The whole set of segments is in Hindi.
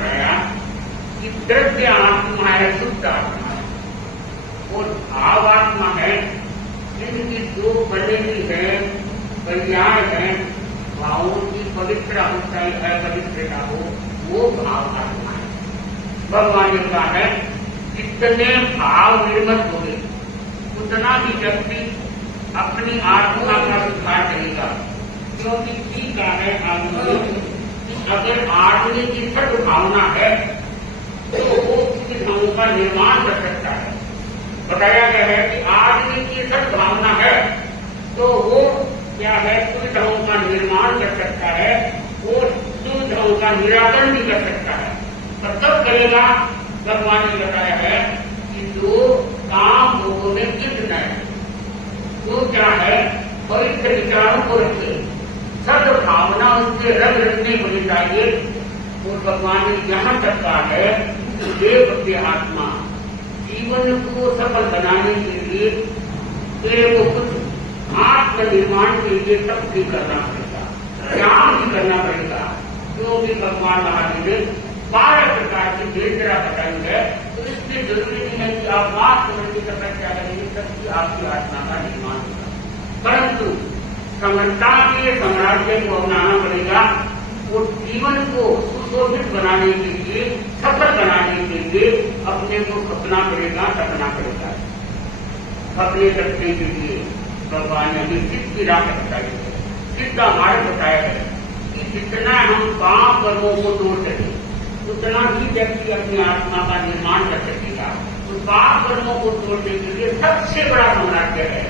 बताया कि द्रव्य आत्मा है, शुद्ध आत्मा है, और भाव आत्मा है। इनकी जो परिणति है, पर्याय है, भावों की पवित्र अवस्था है, पवित्रता हो, वो भाव आत्मा है। भगवान ने कहा है जितने भाव निर्मत होंगे उतना ही व्यक्ति अपनी आत्मा का सुधार करेगा। क्योंकि ठीक है आदमी कि अगर आदमी की सद्भावना है तो वो सुविधाओं का निर्माण कर सकता है। बताया गया है कि आदमी की सद्भावना है तो वो क्या है, सुविधाओं का निर्माण कर सकता है, वो सुविधाओं का निराकरण भी कर सकता है। पर तब करेगा, भगवान ने बताया है कि जो काम लोगों में जितना है वो क्या है, पवित्र विचारों को रखे, सद्भावना उसके रंग रखने होनी चाहिए। और भगवान ने यहां तक कहा है कि देव के आत्मा जीवन को सफल बनाने के लिए तेरे को कुछ आत्मनिर्माण के लिए सब भी करना पड़ेगा, त्याग भी करना पड़ेगा। क्योंकि भगवान महावीर ने 12 प्रकार की वेदना बताई है, तो इसलिए जरूरी नहीं है कि आप मात्र समझने का तपस्या करेंगे तभी आपकी आत्मा का निर्माण होगा। परंतु समर्था के साम्राज्य को अपनाना पड़ेगा और जीवन को सुशोभित बनाने के लिए, सफल बनाने के लिए अपने को खपना पड़ेगा, तपना पड़ेगा। खपने करने के लिए भगवान ने हमें सिद्ध की राह बताई है, सिद्ध का मार्ग बताया है कि जितना हम पाप कर्मों को तोड़ सके उतना ही व्यक्ति अपनी आत्मा का निर्माण कर सकेगा। तो पाप कर्मों को तोड़ने के लिए सबसे बड़ा साम्राज्य है,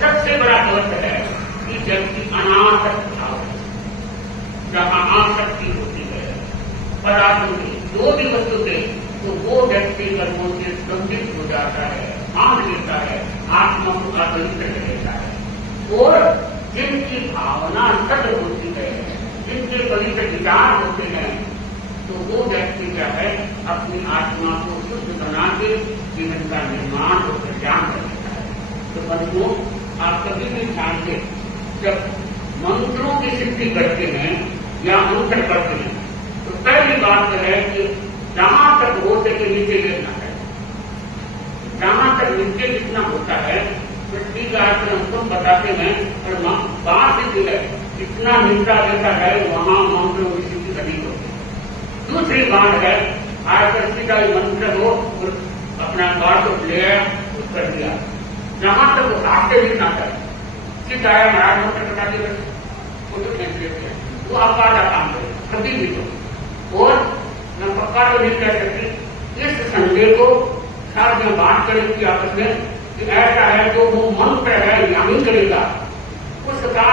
सबसे बड़ा पद है कि व्यक्ति अनासक्त भाव है। जहां आसक्ति होती है पदार्थों में, जो भी वस्तु से, तो वो व्यक्ति कर्मों से संबंधित हो जाता है, मान लेता है, आत्मा को अपवित्र कर लेता है। और जिनकी भावना सद होती है, जिनके पवित्र विचार होते हैं, तो वो व्यक्ति क्या है, अपनी आत्मा को शुद्ध बना के जीवन का निर्माण और कल्याण कर लेता है। तो बंधुओं, आप कभी भी ध्यान दें, जब मंत्रों की सिद्धि करते हैं या मंत्र करते हैं तो पहली बात है कि जहां तक हो सके नीचे गिरना है। जहां तक नीचे जितना होता है पृथ्वी का आसन हमको बताते हैं, और बात ही है इतना निंदा देता है वहां मंत्रों की सिद्धि अधिक होती है। दूसरी बात है आकर्षि का मंत्र हो और अपना बात को ले आया, कुछ कर दिया, जहां तक वो रास्ते भी ना करे, सीधा आया महाराज मंत्र बता दिया, वो तो खेल लेते हैं, वो आपका काम करे कभी भी। तो और मैं पक्का तो नहीं कह सकती, इस संदेह को साथ में बात करेंगे आपस में कि ऐसा है जो वो मंत्र है यानी करेगा, उसका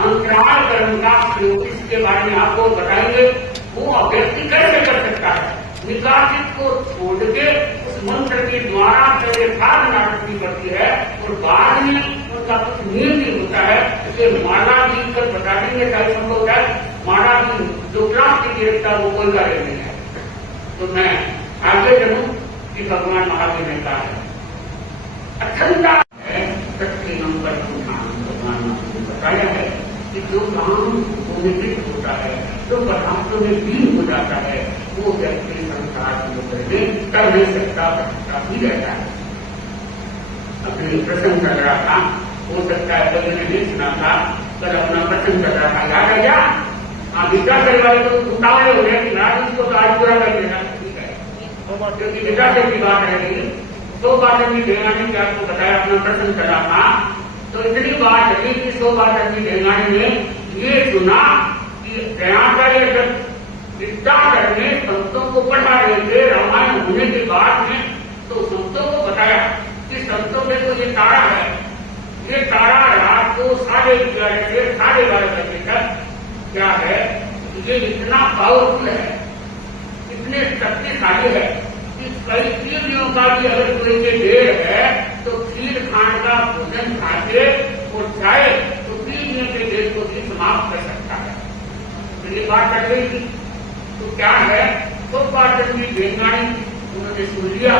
अंतराल कर्म का इसके बारे में आपको बताएंगे। वो व्यक्ति कैसे कर सकता है, निकासित को छोड़ के उस मंत्र के द्वारा पहले साधना करनी पड़ती है और बाद में उनका कुछ नियम भी होता है। इसलिए माला जी कर बता देंगे, शायद संभव है माला जी जो क्लास की गिरफ्तार वो कोई कार्य नहीं है। तो मैं आगे चलूं कि भगवान महावीर ने कहा है अखंडा है सत्य नंबर भगवान ने बताया है कि जो काम निवृत्त होता है, जो पदार्थों में लीन हो जाता है, वो व्यक्ति संसार को कर नहीं सकता, भी रहता है। अपनी प्रसंग कर रहा था, हो सकता है कोई ने नहीं सुना था, पर अपना प्रसंग कर रहा था, याद है क्या? हाँ, विद्या करने वाले तो उतावले हो गए कि राज उसको तो आज पूरा कर देना, ठीक है, क्योंकि विद्या की बात रह गई। दो बातें भी देवानी क्या आपको बताया, अपना प्रसंग कर रहा था, तो इतनी बात रही कि 100 बात अपनी देवानी ने ये सुना कि दयाचार्य जब विद्याधर ने संतों को पढ़ा रहे थे रामायण होने के बाद में, तो संतों को बताया कि संतों में तो ये तारा है, ये तारा रात को 11:30 से 12:30 बजे तक क्या है, ये इतना पावरफुल है, इतने शक्तिशाली है कि कई पीढ़ियों का भी अगर कोई के देर है तो खीर खान का भोजन खाते और जाए तो पीढ़ियों के देश को भी समाप्त कर सकता है। तो ये बात कर रही थी, तो क्या है, तो पाचन की बेंगानी उन्होंने सुन लिया,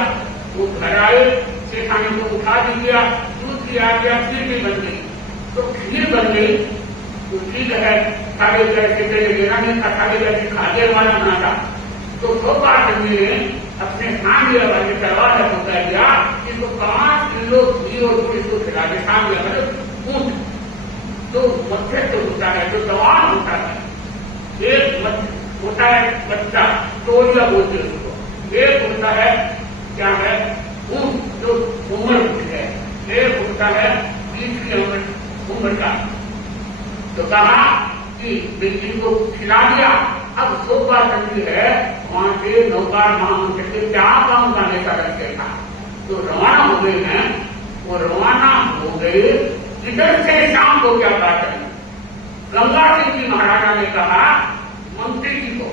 वो घर आए, शेखानी को उठा भी दिया, दूध भी आ गया, खीर भी बन गई। तो खीर बन गई तो ठीक है, 11:30 से पहले लेना नहीं था, 11:30 खाते वाला बना था, तो सोपाचंदी ने अपने सांडिया वाले दरवाजा को कह दिया कि तो 5 किलो घी और गुड़ इसको खिला दे। सांडिया मतलब ऊंट तो मत्स्य तो होता है, जो जवान होता है, एक मत्स्य होता है बच्चा, तोलिया बोलते हैं उसको, एक होता है क्या है ऊंट जो उम्र होती है, एक होता है 20 की उम्र का। तो कहा कि बिल्ली को खिला दिया। अब सोपाचंदी है वहां से नौकार महामंत्री के क्या काम करने का रखे था, तो रवाना हो गए हैं। वो रवाना हो गए, इधर से शाम को क्या बात है, गंगा सिंह जी महाराजा ने कहा मंत्री जी को,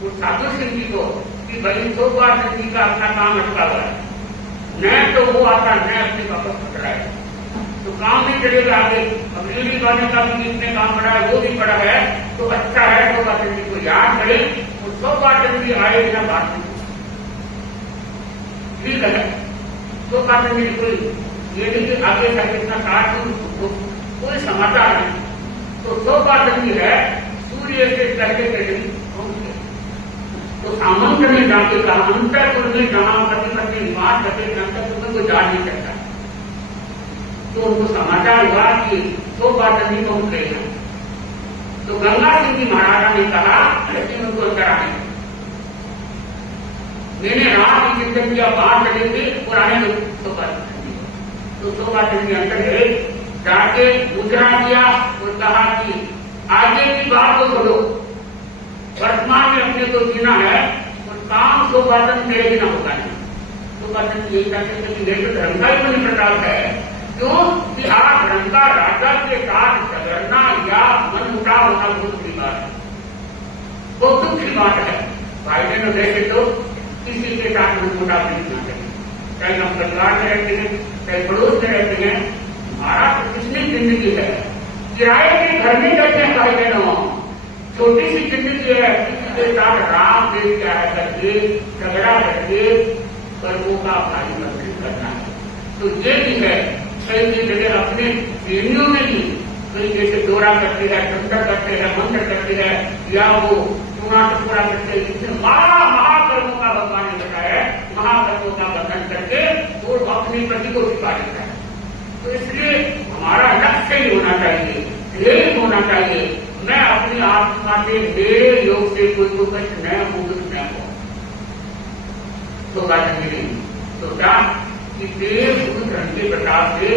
वो साधु सिंह जी को कि भाई सोपाचंदी का अपना काम अटका हुआ है, न तो वो आता न अपनी वापस पकड़ाए, तो काम नहीं चलेगा आगे। अब लीडी बाने का भी जितने काम पड़ा है वो भी पड़ा है, तो अच्छा है सोपाचंदी को याद करें। और सोपाचंदी आए बिना बात नहीं, ठीक है। सोपाचंदी कोई ये नहीं कि आगे का कितना काट कोई समाचार नहीं। तो सोपाचंदी है सूर्य से पहले के दिन पहुंचे, तो सामंत ने जाके कहा अंतरपुर में जहां पति निवास करते अंतरपुर में कोई जा नहीं सकता। तो उनको समाचार हुआ कि सोपाचंदी पहुंच गए हैं। तो गंगा सिंह जी महाराजा ने कहा लेकिन उनको अंदर आने, मैंने रात की चिंतन किया 5 बजे से और आने दो सोपाचंदी। तो सोपाचंदी अंदर गए, जाके मुद्रा किया और कहा कि आगे की बात तो छोड़ो, वर्तमान में अपने को जीना है और काम सोपाचंदी मेरे बिना होगा नहीं। सोपाचंदी यही कहते हैं कि मेरे धर्म का ही बनी प्रकार है, क्यों कि आप धर्म का राजा के साथ झगड़ना या मन मुटाव होना बहुत बड़ी बात है, बहुत दुख की बात है। भाई बहनों देखे तो किसी के साथ मन मुटाव नहीं होना चाहिए, चाहे हम परिवार में रहते हैं चाहे पड़ोस में रहते हैं। हमारा प्रतिष्ठित जिंदगी है, किराए के घर में रहते हैं भाई बहनों, छोटी सी जिंदगी है, किसी के साथ राम देव क्या है करके झगड़ा करके कर्मों का भारी मजबूत करना है। तो ये भी है कई की जगह अपने श्रेणियों में भी कई जैसे दौरा करते हैं, तंत्र करते हैं, मंत्र करते हैं या वो चूना टुकड़ा करते हैं, जिसमें महाकर्मों का भगवान ने बताया, महाकर्मों का बंधन करके वो अपनी प्रति को छिपा देता है। तो इसलिए हमारा लक्ष्य ही होना चाहिए, ध्येय होना चाहिए, मैं अपनी आत्मा के मेरे योग से कोई को कष्ट न हो, न हो। तो तो क्या कि देव गुरु धर्म के प्रकार से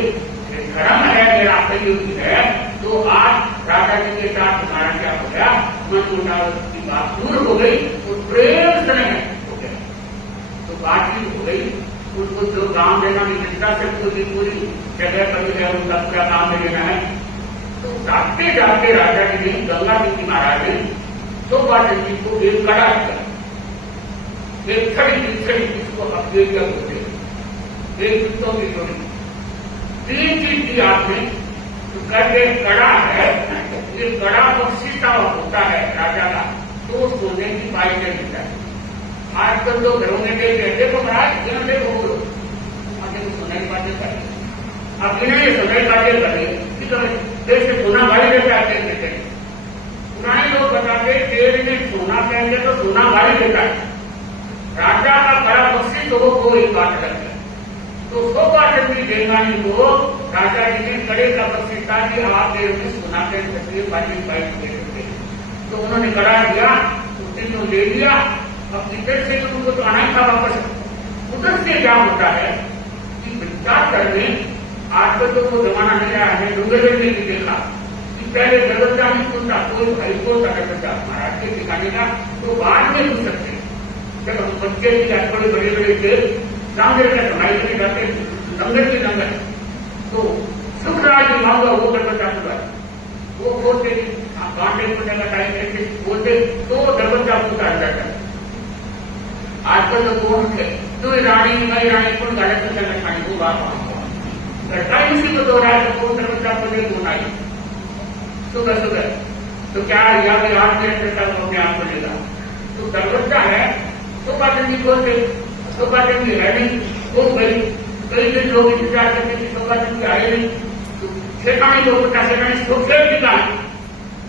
धर्म है मेरा सहयोगी है, तो आज राजा जी के साथ हमारा क्या हो गया, मन मुटाव की बात दूर हो गई और प्रेम से हो गया। तो बातचीत हो गई, उनको जो काम देना भी जितना से पूरी जगह पर है उनका पूरा काम में लेना है। तो जाते जाते राजा जी ने गंगा जी महाराज ने सोपाचंदी को एक कड़ा किया, एक खड़ी जिसको अपडेट किया बोलते हैं, एक जूतों की जोड़ी 3 चीज की आपने। तो कहते कड़ा है, ये कड़ा बख्शीता होता है राजा का, तो सोने की पाई में मिलता है। आजकल तो घरों में देखो महाराज जिन्हों देखो सोने की बातें करें, अब इन्हें ये सोने की बातें करें, जैसे सोना भाई लेकर आते हैं। पुराने लोग बताते तेल में सोना कहेंगे तो सोना भाई लेता है, राजा का बड़ा बख्शी तो वो एक बात करते हैं। तो सोपाचंदी देवरानी को राजा जी ने कड़े का बख्शीता कि आप देव में सोना के तस्वीर बाजी दे सकते हैं। तो उन्होंने कड़ा दिया, उस दिन तो ले लिया। अब इधर से तो उनको तो आना ही था वापस। उधर से क्या होता है कि विचार करने आजकल तो वो जमाना नहीं आया है, डूंगरगढ़ ने भी देखा कि पहले दरवाजा नहीं खुलता, कोई भाई को सकता महाराज के दिखाने का, तो बाद में खुल सकते। जब हम बच्चे की बड़े बड़े बड़े थे, लंगर का कमाई नहीं करते, लंगर की लंगर, तो सुखराज मांगा वो दरवाजा खुला, वो बोलते बांटे खुलने का टाइम ऐसे बोलते तो दरवाजा खुलता जाता है। आजकल तो कौन थे, तो रानी मई रानी कौन गाड़े खुलने का खाने को बात टाइम इसी को दो रहा है, तो कौन दरवाजा खुले कौन आई सुबह सुबह, तो क्या याद 8 मिनट तक अपने आप खुलेगा। तो दरवाजा है सोपाचंदी बोलते, सोपाचंदी है नहीं, वो गई। कई दिन लोग इंतजार करते कि सोपाचंदी आए नहीं, तो ठेकाने लोग बता ठेकाने सोचे भी कहा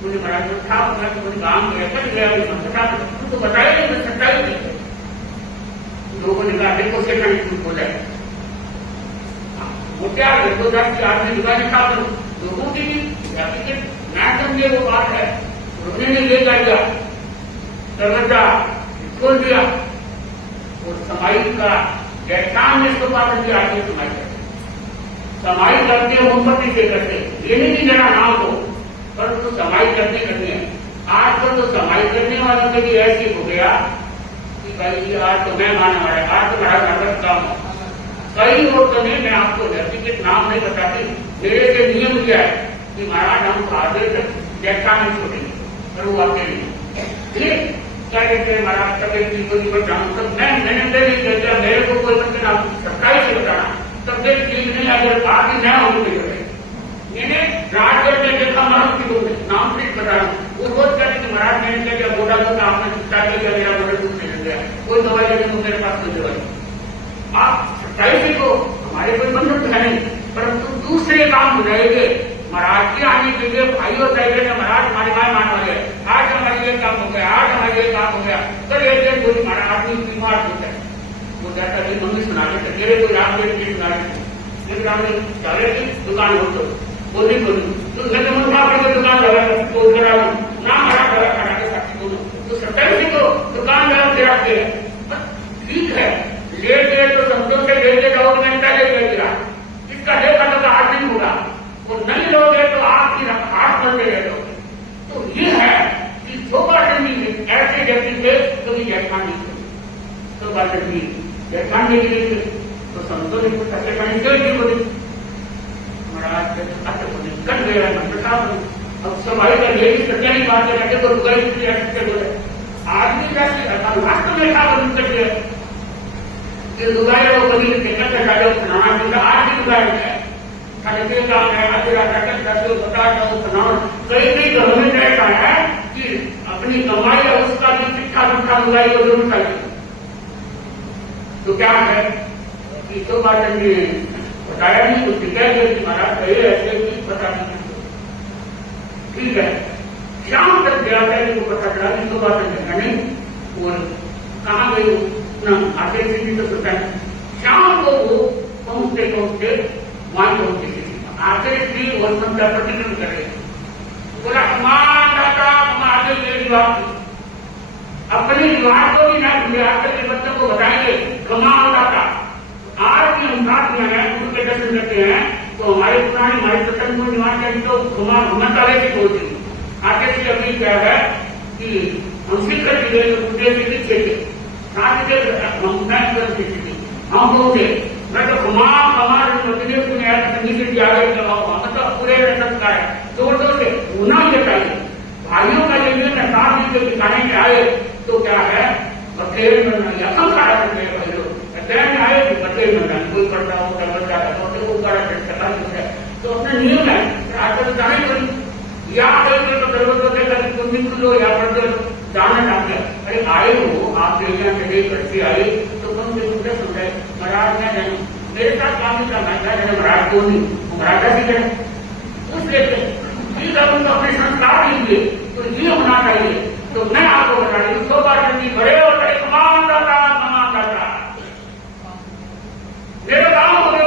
मुझे बड़ा था, तो मुझे काम गया था, तुमको बताया नहीं, मैं सच्चाई नहीं। सेकंड स्कूल खोला है। मुद्दा जबरदस्त की आदमी दुकान खा लोगों की ना समझे वो बात है, उन्होंने ले लिया दरवाजा खोल दिया और समाई का व्याख्यान में इसको बात की आगे समाई करते समाई करते मोहब्बत से करते ये नहीं जरा नाम हो परंतु समाई करते करते हैं। आज तो समाई करने वालों के लिए ऐसी हो गया कि भाई आज तो मैं मानने वाला है, आज तो मेरा नगद काम हो। कई लोग तो नहीं, मैं आपको व्यक्तिगत नाम नहीं बताती, मेरे से नियम क्या है कि महाराज हम आगे तक व्याख्यान नहीं छोड़ेंगे पर वो आपके लिए ठीक क्या कहते हैं महाराज कभी कोई बताऊँ तब मैंने नहीं कहता मेरे को कोई बच्चे ना सच्चाई से बताना तबियत ठीक नहीं अगर बात ही न होगी मैंने राजगढ़ में देखा महाराज की लोग नाम ठीक बता रहा हूँ वो रोज कहते कि महाराज मैंने क्या बोला था आपने चिंता किया मेरा बड़ा दूर नहीं गया कोई दवाई लेने को मेरे पास कोई दवाई आप सच्चाई से तो हमारे कोई बंधन है नहीं परंतु दूसरे काम बुझाएंगे महाराज की आने के लिए भाइयों चाहिए महाराज हमारे भाई मान वाले आज हमारे लिए काम हो गया आज हमारे लिए काम हो गया कल एक दिन कोई हमारा आदमी बीमार होता है वो जाता है मम्मी सुना लेते मेरे कोई राम देव की सुना लेते राम ने चाले की दुकान हो तो बोली बोली तो मैंने मुझा अपनी दुकान लगा तो करा ना हमारा गला खड़ा के साथी बोलो तो सत्ताईस से तो दुकान में तेरा ठीक है ले गए तो संतोष से ले जाओ तो मैं ले गया इसका देखा तो आज नहीं होगा और नहीं लोगे तो आपकी हाथ बनते रह जाओगे। तो ये है कि शोभा चंडी ऐसे व्यक्ति से कभी व्याख्यान नहीं करें शोभा चंडी व्याख्यान नहीं करेंगे तो संतोष ने कुछ ऐसे कहीं क्यों बोले महाराज कट गया अब सफाई का ये भी सत्या नहीं बात करके तो रुकाई बोले आदमी का वास्तव में था बन सकते दुगाया वो कभी टिकट का आज भी दुगाया है खाने काम है बता कई कई घरों में ऐसा है कि अपनी कमाई है उसका भी चिट्ठा चिट्ठा दुगाई को जरूर चाहिए। तो क्या है कि तो बात ने बताया नहीं तो टिकट कि महाराज कहे ऐसे भी पता नहीं ठीक है शाम तक गया था को पता चला कि तो बात नहीं और कहाँ गई आगे से भी तो पता है शाम को वो पहुंचते पहुंचते वहां पहुंचे आगे भी वर्षन का प्रतिनिधित्व करे बोला समान दाता आगे ये विवाह अपने विवाह को भी ना भूले आगे के बच्चों को बताएंगे कमान दाता आज भी हम साथ में हैं गुरु के दर्शन करते हैं तो हमारे पुराने हमारे सत्संग को निवास करेंगे तो कमान होना ताले से बोलते आगे से अभी क्या है कि हम शिक्षक जिले मुद्दे से पीछे थे साथ ही हम बोलते मैं तो हमारे विदेश में आया संगीत की आगे लगाऊंगा मतलब पूरे संस्कार है जोर जोर से होना ये चाहिए भाइयों का ये मैं साथ में दिखाने के आए तो क्या है बटेर बनना या संस्कार करते हैं भाई लोग में आए कि बटेर बनना कोई पढ़ता हो बच्चा तो अपने नियम है आजकल जाने कोई या तो लो या पढ़ जाना चाहते हैं अरे आए हो आप देखना चले घर से आए तो कम से कम समझाए महाराज मैं जाऊँ मेरे साथ काम नहीं करना चाहिए महाराज को नहीं महाराज कैसे करें उस लेते उनको अपने संस्कार लीजिए तो ये होना चाहिए। तो मैं आपको बता रही हूँ शोभा चंडी बड़े और बड़े कमान दाता मेरे काम हो गए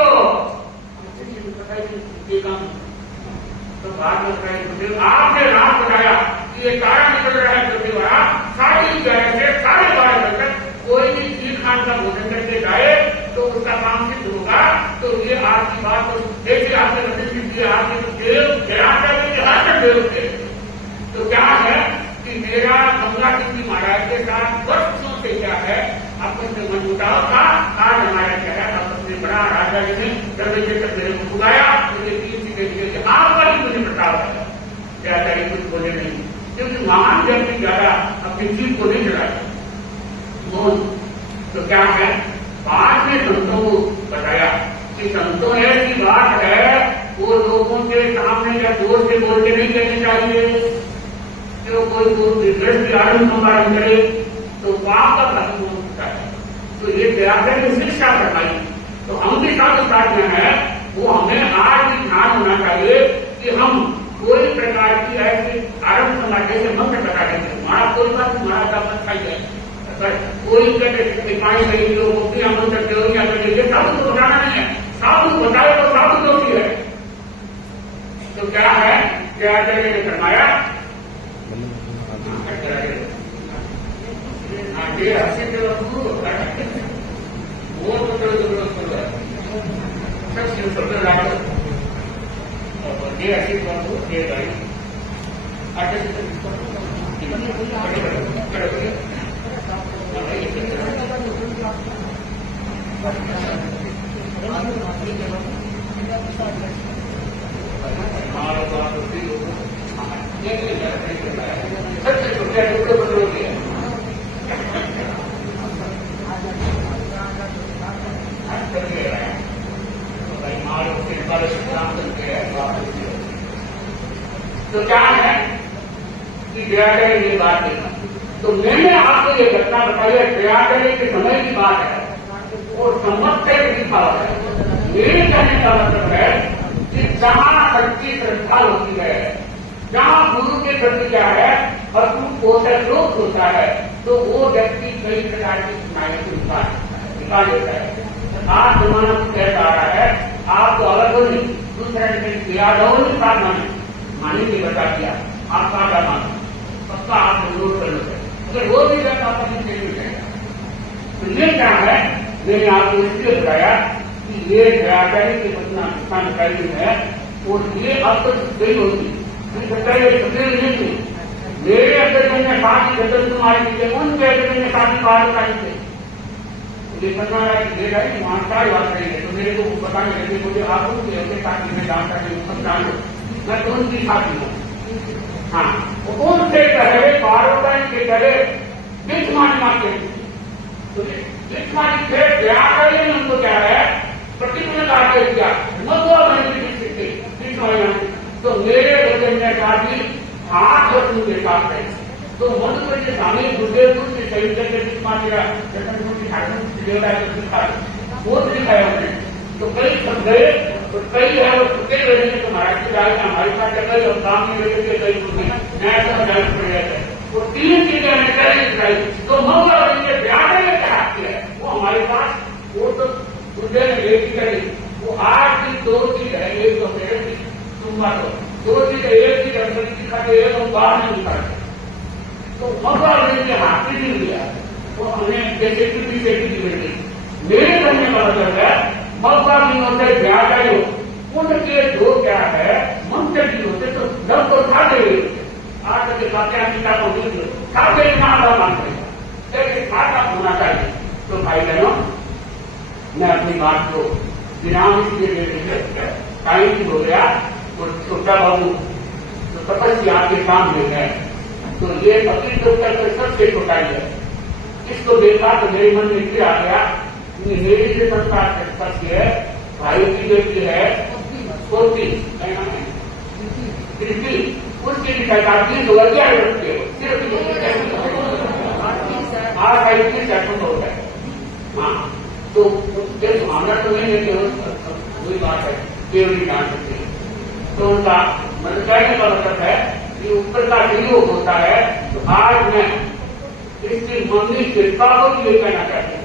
तो बात बताई आपने रात बताया कि ये तारा निकल रहा है प्रतिभा सारी जगह से साढ़े 12 बजे तक कोई भी खीर खान का भोजन करके जाए तो उसका काम सिद्ध होगा। तो ये आपकी बात तो देखिए आपने बताइए आपने देव देव थे तो क्या है कि मेरा गंगा सिंह महाराज के साथ वर्षों से क्या है आपस में मनमुटाव था। आज हमारा क्या है आपस में बड़ा राजा जी ने दरवाजे तक मेरे को बुलाया मुझे 3 चीजें दिए आपका भी मुझे बताओ क्या चाहिए कुछ बोले नहीं क्योंकि महान व्यक्ति ज्यादा अपनी चीज को नहीं चलाते। तो क्या है बाद में संतों को बताया कि संतों ऐसी बात है वो लोगों के सामने या जोर से बोल के नहीं कहनी चाहिए कि वो कोई दृष्टि आरंभ संवारण करे तो पाप का फल होता है। तो ये व्याकरण की शिक्षा करवाई तो हम भी साथ में है वो हमें आज भी ध्यान होना चाहिए कि हम कोई प्रकार की ऐसी आरंभ समाज जैसे मंत्र बता देंगे हमारा कोई बात हमारा का अच्छा ही है कोई कहते पानी नहीं लोग अपनी अमल करते हो या ये साधु को बताना नहीं है, साधु बताए तो साधु जो भी है। तो क्या है, क्या ने फरमाया वो तो क्या है कि दयागरे ये बात देखा, तो मैंने आपको ये घटना बताई है, दयागरे के समय की बात है और संवत्सर की बात है। मेरे कहने का मतलब है कि जहां सच्ची श्रद्धा होती है, जहां गुरु के प्रति क्या है अटूट पोषक होता है, तो वो व्यक्ति कई प्रकार की सीमाएं निकाल लेता है। आज जमाना कहता आ रहा है, आपको अलग हो नहीं, दूसरे यादव नहीं साथ मानी ने बता दिया, आप सादा मानो, सबका आप विरोध कर लो। अगर वो भी रहता आप अपनी नहीं जाएगा। तो ये क्या है, मैंने आपको इसलिए बताया कि ये दयागरी की जानकारी है और ये अब तक गई होती नहीं थी। मेरे अंदर मैंने साथी गदन तुम्हारी थे, उनके अंदर मैंने साथी बाहर बताई थे। ये करना है कि मेरा ही मानता बात रही है, तो मेरे को बताने लगे मुझे आप उनके साथी में जानता नहीं, सब जान लो मैं तो उनकी साथी हूँ। हाँ, उनसे कहे पार्वती के कहे बिस्मानी मानते हैं, तो बिस्मानी से दयागरी ने उनको क्या है प्रतिबंध कार्य किया, तो मेरे वजन में काफी 8 वर्ष उनके साथ है। तो मनुष्य के सामने गुरुदेव से सही करके बिस्मानी का वो दिखाया उन्होंने। तो कई सब गए तो कई है वो छुट्टे रहने को महाराज की राय हमारे साथ कई और काम नहीं रहते कई नया समझाने पड़ जाता है। वो 3 चीजें हमें करें दिखाई, तो मौका उनके ब्याह में क्या है वो हमारे पास, वो तो गुरुदेव ने एक ही करे, वो 8 की 2 चीज है, एक तो मेरे की तुम बात 2 चीज एक चीज अंदर दिखाते एक हम बाहर नहीं दिखाते। तो मौका उनके हाथ ही नहीं दिया, वो हमें जैसे कि पीछे की मिल गई। मेरे कहने का मतलब है मौका नहीं होते ब्याह हो, उनके दो क्या है मंत्र भी होते, तो जब तो खाते हुए आज के साथ पिता को खाते आधा मानते लेकिन खाता होना चाहिए। तो भाई बहनों, मैं अपनी बात को विराम इसलिए दे देंगे, टाइम हो गया, और छोटा बाबू तो तपस्या के सामने है, तो ये फकीर तो सबसे छोटा ही है। इसको देखा तो मेरे मन में फिर आ गया, मेरी जो संस्कार पक्ष है, भाई की बेटी है पोती कृति, उसकी भी सरकार 30 होगा क्या रखते हो, सिर्फ 8 सेकंड होता है। हाँ, तो मामला तो नहीं लेते हो, वही बात है, केवल जान सकते हैं। तो उनका मतलब कहने का मतलब है कि ऊपर का सहयोग होता है। तो आज मैं इसकी मम्मी शिल्पा को भी ये कहना चाहती हूँ,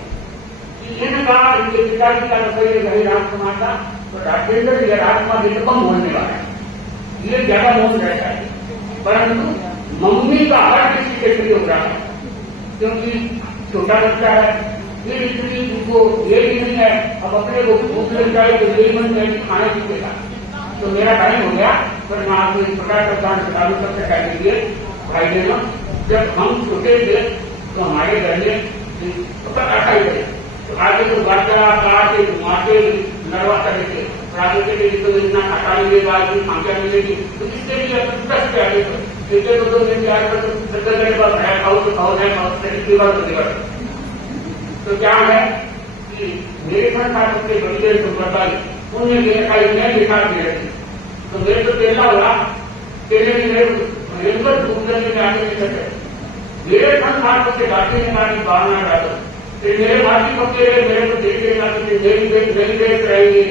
इनका इनके पिताजी का रसोई रहे राजकुमार का, तो राजेंद्र या राजकुमार जी कम बोलने वाला है, ये ज्यादा मोह रहता है, परंतु मम्मी का हर किसी के लिए हो रहा है, क्योंकि छोटा बच्चा है, फिर इतनी उनको ये भी नहीं है, अब अपने को भूख लग जाए तो यही मन जाए खाने पीछेगा। तो मेरा टाइम हो गया, पर मैं आपको इस प्रकार का काम चालू करके कह दीजिए। भाई बहनों, जब हम छोटे थे तो हमारे घर में ऐसा ही थे, आगे तो बच्चा काटे घुमाते नरवा करके आगे के लिए तो इतना हटा मिलेगा, संख्या मिलेगी, तो इसके लिए कष्ट आगे तो तो क्या है कि मेरे संसार के बड़े तो बताई उन्हें देखा मैं दिखा दिया, तो मेरे तो तेला हुआ तेरे भयंकर दूसरे में आगे नहीं सकते। मेरे संसार से गाड़ी निकाली बाहर जाता, मेरे बाकी पक्के मेरे को देख देगा तो नहीं देख रहेंगे,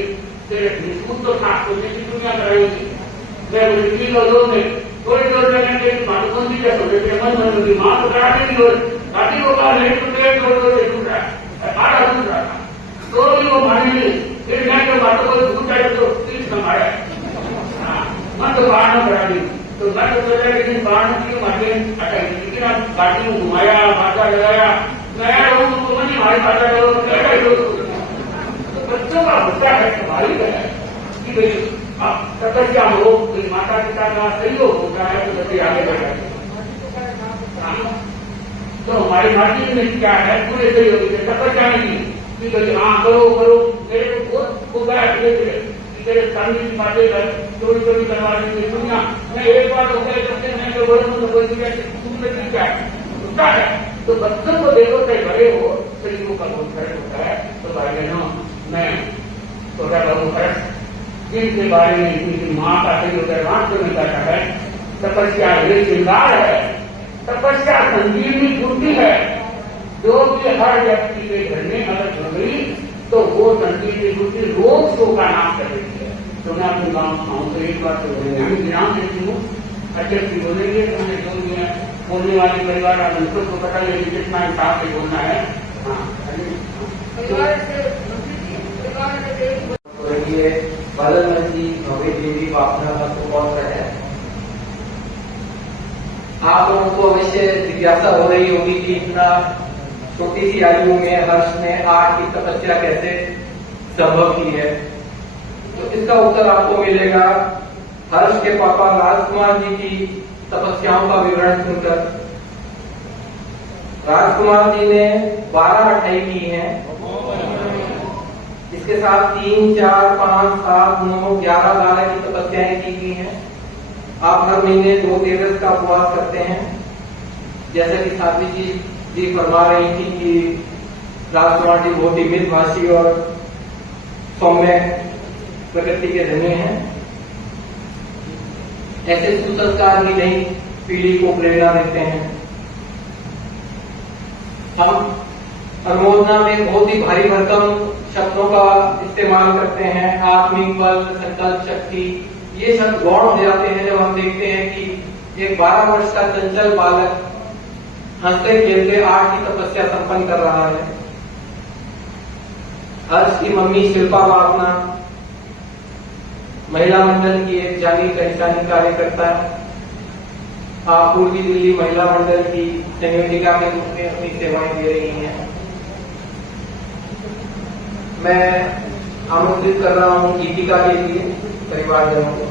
तेरे निष्कुट तो था तो मेरी दुनिया कराएंगी। मैं मुझे 3 लोगों में थोड़ी देर में माधुबंदी का सोचे मन मां तो करा देंगी, और गाड़ी को बाहर नहीं टूटे तो ये टूट रहा है, आधा टूट रहा था, तो भी वो मानेंगे। फिर मैं तो बातों को टूट जाए तो 30 नंबर है, मैं तो बाहर न करा दी, तो मैं तो सोचा लेकिन बाहर न क्यों मारे अटक, लेकिन अब गाड़ी को घुमाया, बाधा लगाया, मैं रहूँ तो नहीं हमारी बाधा करो, तो बच्चों का होता है स्वाभाविक है कि भाई अब तपस्या हो, कोई माता पिता का सहयोग होता है तो बच्चे आगे बढ़ जाते हैं। तो हमारी माटी में क्या है, पूरे सहयोग से तपस्या नहीं कि भाई हाँ करो करो, मेरे को बहुत होगा धीरे धीरे, तेरे सामने की बातें चोरी चोरी करवा देंगे दुनिया, मैं एक बार हो गया करते मैं तो बोलूँ तो बोल दिया तुमने ठीक है होता है। तो बच्चों को देखो चाहे बड़े हो, शरीरों का बहुत फर्क होता है। तो भाई बहनों, मैं छोटा बाबू फर्क जिनके बारे में इनकी माँ का सहयोग राष्ट्र में कहता है, तपस्या ये श्रृंगार है, तपस्या संजीवनी बूटी है, जो कि हर व्यक्ति के घर में अगर हो गई तो वो संजीवनी बूटी रोग शोक का नाश कर देती है। तो मैं अपने गाँव से एक बार तो विराम देती हूँ, अध्यक्ष जी बोलेंगे तो मैंने जो भी है बोलने वाले परिवार उनको तो पता नहीं कितना हिसाब से बोलना है। बालन जी नवे देवी वापना का तो कौन सा है? आप लोगों को अवश्य जिज्ञासा हो रही होगी कि इतना छोटी सी आयु में हर्ष ने आठ की तपस्या कैसे संभव की है। तो इसका उत्तर आपको मिलेगा हर्ष के पापा राजकुमार जी की तपस्याओं का विवरण सुनकर। राजकुमार जी ने 12 अठाई की है, इसके साथ 3, 4, 5, 7, 9, 11 12 की तपस्याएं की गई हैं। आप हर महीने 2 दिवस का उपवास करते हैं। जैसे कि साध्वी जी फरमा रही थी कि राजकुमार जी बहुत ही मितभाषी और सौम्य प्रकृति के धनी हैं। ऐसे सुसंस्कार ही नई पीढ़ी को प्रेरणा देते हैं। हम अनुमोदना में बहुत ही भारी भरकम शब्दों का इस्तेमाल करते हैं, आत्मिक बल, संकल्प शक्ति, ये शब्द गौण हो जाते हैं जब हम देखते हैं कि एक 12 वर्ष का चंचल बालक हंसते खेलते 8 की तपस्या संपन्न कर रहा है। हर्ष की मम्मी शिल्पा वापना महिला मंडल की एक जानी पहचानी कार्यकर्ता, आप पूर्वी दिल्ली महिला मंडल की संयोजिका के रूप में अपनी सेवाएं दे रही हैं। मैं आमंत्रित कर रहा हूं गीतिका के लिए परिवारजनों को।